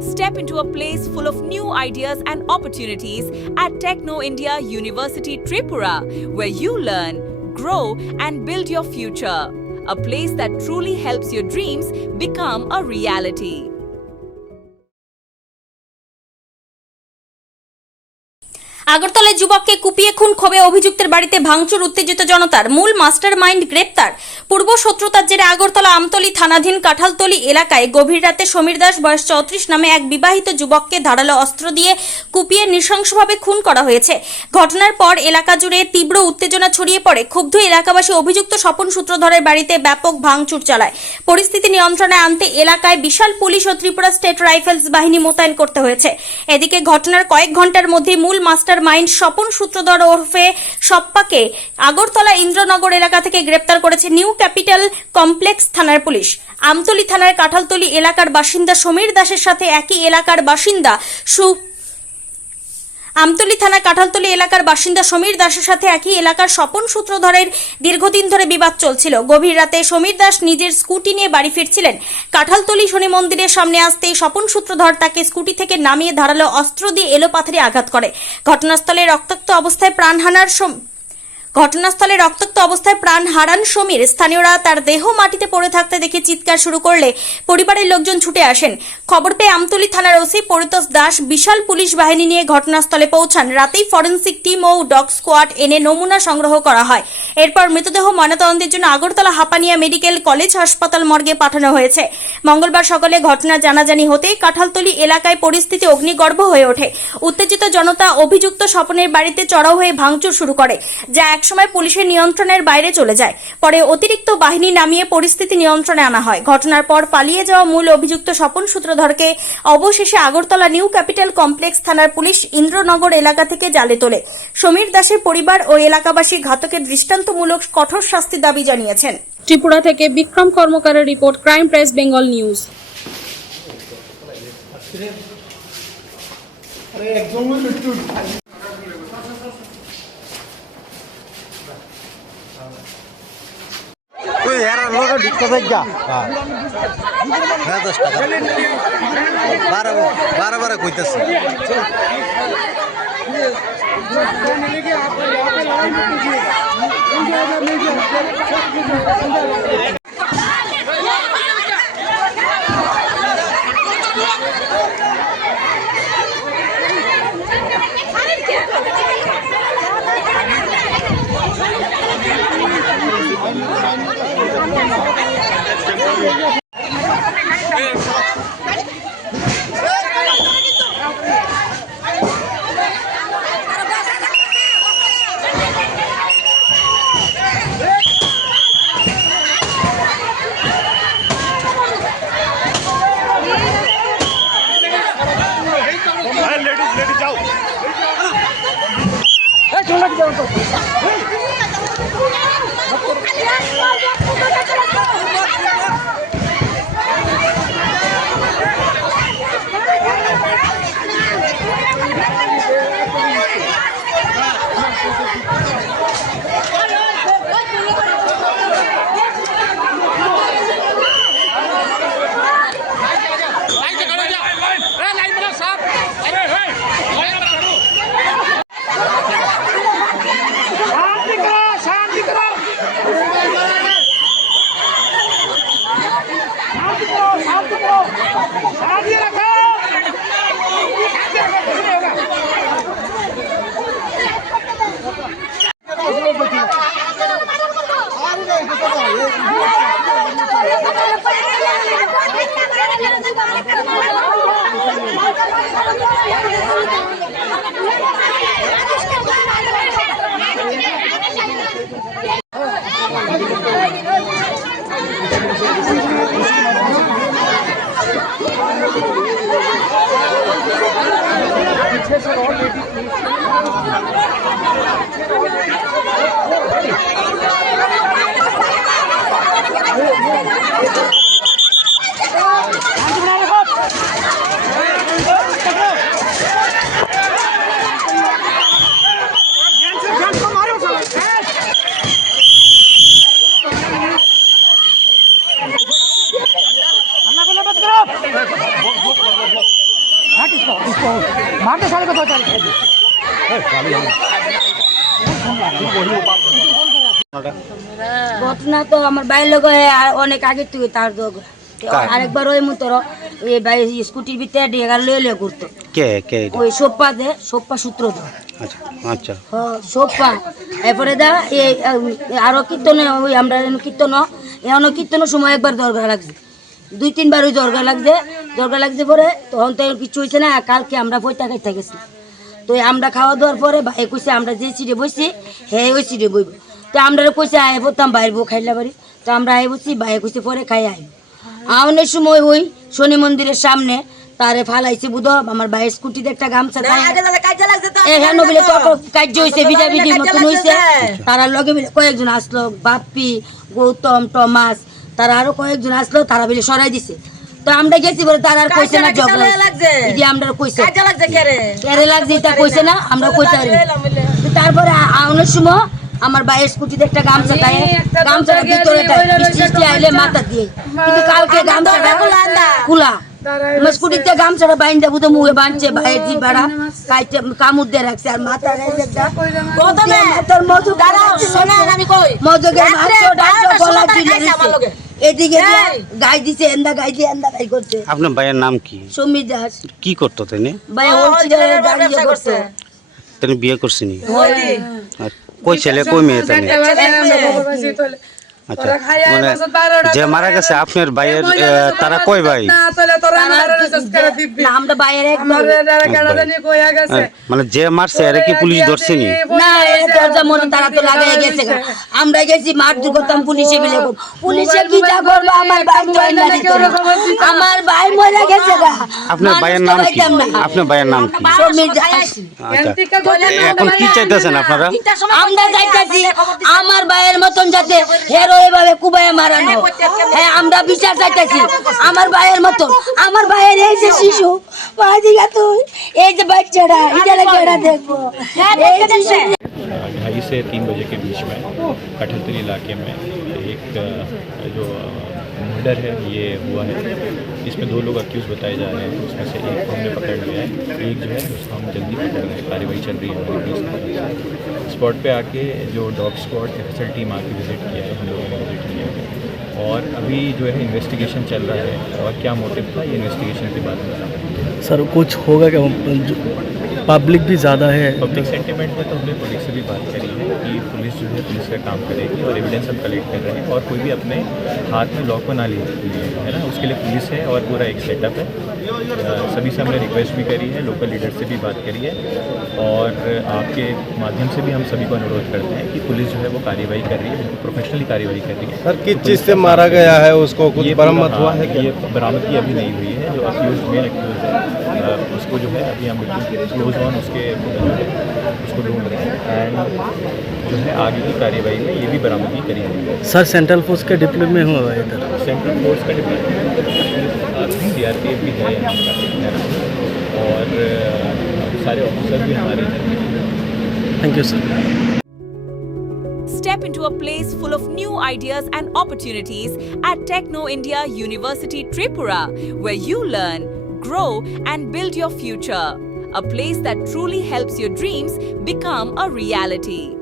Step into a place full of new ideas and opportunities at Techno India University Tripura, where you learn, grow, and build your future. A place that truly helps your dreams become a reality. আগরতলায় যুবককে কুপিয়ে খুন, ক্ষোভে অভিযুক্তের বাড়িতে ভাঙচুর, উত্তেজিত জনতার। মূল মাস্টার মাইন্ড গ্রেপ্তার। পূর্ব শত্রুতার জেরে আগরতলা আমতলী থানাধীন কাঁঠালতলী এলাকায় গভীর রাতে সমীর দাস বয়স 34 নামে এক বিবাহিত যুবককে ধারালো অস্ত্র দিয়ে কুপিয়ে নৃশংসভাবে খুন করা হয়েছে। ঘটনার পর এলাকা জুড়ে তীব্র উত্তেজনা ছড়িয়ে পড়ে। ক্ষুব্ধ এলাকাবাসী অভিযুক্ত স্বপন সূত্রধরের বাড়িতে ব্যাপক ভাঙচুর চালায়। পরিস্থিতি নিয়ন্ত্রণে আনতে এলাকায় বিশাল পুলিশ ও ত্রিপুরা স্টেট রাইফেলস বাহিনী মোতায়েন করতে হয়েছে। এদিকে ঘটনার কয়েক ঘন্টার মধ্যে মূল মাস্টার মাইন্ড স্বপন সূত্রধর ওরফে সপ্পাকে আগরতলা ইন্দ্রনগর এলাকা থেকে গ্রেপ্তার করেছে নিউ ক্যাপিটাল কমপ্লেক্স থানার পুলিশ। আমতলী থানার কাঁঠালতলী এলাকার বাসিন্দা সমীর দাসের সাথে একই এলাকার বাসিন্দা আমতলী থানা কাঁঠালতলী এলাকার বাসিন্দা সমীর দাসের সাথে একই এলাকার স্বপন সূত্রধরের দীর্ঘদিন ধরে বিবাদ চলছিল। গভীর রাতে সমীর দাস নিজের স্কুটি নিয়ে বাড়ি ফিরছিলেন। কাঁঠালতলী শনি মন্দিরের সামনে আসতেই স্বপন সূত্রধর তাকে স্কুটি থেকে নামিয়ে ধারালো অস্ত্র দিয়ে এলোপাথারি আঘাত করে। ঘটনাস্থলে রক্তাক্ত অবস্থায় প্রাণ হারান সমীর। স্থানীয়রা তার দেহ মাটিতে পড়ে থাকতে দেখে চিৎকার শুরু করলে পরিবারের লোকজন ছুটে আসেন। খবর পেয়ে আমতলী থানার ওসি পরিতোষ দাস বিশাল পুলিশ বাহিনী নিয়ে ঘটনাস্থলে পৌঁছান। রাতেই ফরেনসিক টিম ও ডগ স্কোয়াড এনে নমুনা সংগ্রহ করা হয়। এরপর মৃতদেহ ময়নাতদন্তের জন্য আগরতলা হাপানিয়া মেডিকেল কলেজ হাসপাতাল মর্গে পাঠানো হয়েছে। মঙ্গলবার সকালে ঘটনা জানাজানি হতেই কাঁঠালতলী এলাকায় পরিস্থিতি অগ্নিগর্ভ হয়ে ওঠে। উত্তেজিত জনতা অভিযুক্ত স্বপনের বাড়িতে চড়াও হয়ে ভাঙচুর শুরু করে, যা একসময় পুলিশের নিয়ন্ত্রণের বাইরে চলে যায়। পরে অতিরিক্ত বাহিনী নামিয়ে পরিস্থিতি নিয়ন্ত্রণে আনা হয়। ঘটনার পর পালিয়ে যাওয়া মূল অভিযুক্ত স্বপন সূত্রধরকে অবশেষে আগরতলা নিউ ক্যাপিটাল কমপ্লেক্স থানার পুলিশ ইন্দ্রনগর এলাকা থেকে জালে তোলে। সমীর দাসের পরিবার ও এলাকাবাসী ঘাতকের দৃষ্টান্তমূলক কঠোর শাস্তির দাবি জানিয়েছেন। ত্রিপুরা থেকে বিক্রম কর্মকারের report, crime press Bengal news. বারবার কইতেছে Book. ঘটনা তো আমার বাইরের লোক অনেক আগে থেকে তার যোগ আরেকবার ওই মতো ওই ভাই স্কুটির ভিতরে ডেগার লয়ে ঘুরতো কে কে ওই সোপ্পা সূত্র দে আচ্ছা আচ্ছা সোপ্পা এরপরে দা এই আরো কীর্তনে ওই আমরা কীর্তন এখনো কীর্তনের সময় একবার দরকার লাগছে 2-3 বার ওই দরকার লাগছে পরে তখন তো কিছু হয়েছে না কালকে আমরা বইটা খাইতে গেছি তো আমরা খাওয়া দাওয়ার পরে ভাই কইছে আমরা যে সিটে বসছি হ্যাঁ ওই সিটে বইব তো আমরা কইছে আয় বলতাম বাইর বউ খাইলা বাড়ি তো আমরা আয় বসছি ভাই কইছে পরে খাই আইব আউনের সময় ওই শনি মন্দিরের সামনে তারে ফালাইছে বুধ আমার ভাইয়ের স্কুটিতে একটা গামছা এখানে বলে কার্য হয়েছে বিডাবিডি মতন হয়েছে তারা লগে মিলে কয়েকজন আসলো বাপ্পি গৌতম টমাস তারা আরো কয়েকজন আসলো তারা বলে সরাই দিছে তো আমরা গেছি বলে তারা আর কইছে না ঝগড়া এই যে আমরা কইছে কেরে লাগছে এটা কইছে না আমরা কইতে পারি তারপরে আউনের সময় আমার ভাইয়ের স্কুটিতে একটা গামছা গায়ে গামছাটা ভিতরে বৃষ্টি আইলে মাথা দিয়ে কিন্তু কালকে গামছাটা খোলা আমার স্কুটিতে গামছাটা বাইন্দা বুঝে মুখে বাঁধছে ভাইয়ের জি ভাড়া কাইতে কামড় দিয়ে রাখছে আর মাথা এদিকে গাই দিছে এন্দা গাই দিয়ে এন্দা গাই করছে। আপনার ভাইয়ের নাম কি? সমীর দাস। কি করতো তিনি? ভাই হোলসেলের গাড়ি করছে। তিনি বিয়ে করছেনি? কই ছেলে কই মেয়ে তিনি? আচ্ছা মানে যে মারা গেছে আপনার ভাইয়ের তারা কয় ভাই? আমরা ভাইয়ের এক মানে যে মারছে এর কি পুলিশ ধরছেনি? না এর দরজা মনে তারা তো লাগাই গেছে আমরা গেছি মার দু করতাম পুলিশে বিলে পুলিশে কি যা করলো আমার ভাই জয়েন না দিত আমার ভাই মরে গেছে গা। আপনার ভাইয়ের নাম কি? আপনার ভাইয়ের নাম কি? সমীর দাস। আচ্ছা এখন কি চাইতেছেন আপনারা? আমরা চাইতেছি আমার ভাইয়ের মতন যাতে হেরো এভাবে কুবায় মারানো হ্যাঁ আমরা বিচার চাইতেছি আমার ভাইয়ের মতন আমার ভাইয়ের এই যে শিশু বাদিকা তুই এই যে বাচ্চাটা এটা কেডা দেখবো 2:30 से 3 बजे के बीच में कठहत्तर इलाके में एक जो मर्डर है ये हुआ है। इसमें 2 लोग अक्यूज़ बताए जा रहे हैं, उसमें से एक को हमने पकड़ लिया है, एक जो है उसको हम जल्दी पकड़ रहे हैं, कार्रवाई चल रही है हमारी पुलिस की। स्पॉट पे आके जो डॉग स्क्वाड एफएसएल टीम आके विज़िट किया है, हम लोगों ने विज़िट किया है और अभी जो है इन्वेस्टिगेशन चल रहा है और क्या मोटिव था ये इन्वेस्टिगेशन के बाद में बताएंगे। सर कुछ होगा क्या? पब्लिक भी ज़्यादा है, पब्लिक सेंटिमेंट में तो हमने पुलिस से भी बात करी है कि पुलिस जो है पुलिस का काम करेगी और एविडेंस हम कलेक्ट कर रहे हैं और कोई भी अपने हाथ में लॉक बना लिए है ना, उसके लिए पुलिस है और पूरा एक सेटअप है। सभी से हमने रिक्वेस्ट भी करी है, लोकल लीडर से भी बात करी है और आपके माध्यम से भी हम सभी को अनुरोध करते हैं कि पुलिस जो है वो कार्रवाई कर रही है, बिल्कुल प्रोफेशनली कार्रवाई कर रही है। सर किस चीज़ से मारा गया है उसको कुछ बरामद हुआ है? ये बरामदगी अभी नहीं हुई है, जो अक्यूज मेन अक्यूज है उसको जो है अभी हम बिल्कुल क्लोज ऑन उसके उसको ढूंढ रहे हैं एंड जो है आगे की कार्रवाई में ये भी बरामदगी करी है। सर सेंट्रल फोर्स के डिप्लोमेट में हुआ है इधर? सेंट्रल फोर्स का डिपार्टमेंट CRPF भी है यहाँ का और सारे ऑफिसर भी हमारे इधर। Thank you sir. Step into a place full of new ideas and opportunities at Techno India University Tripura, where you learn, grow, and build your future. A place that truly helps your dreams become a reality.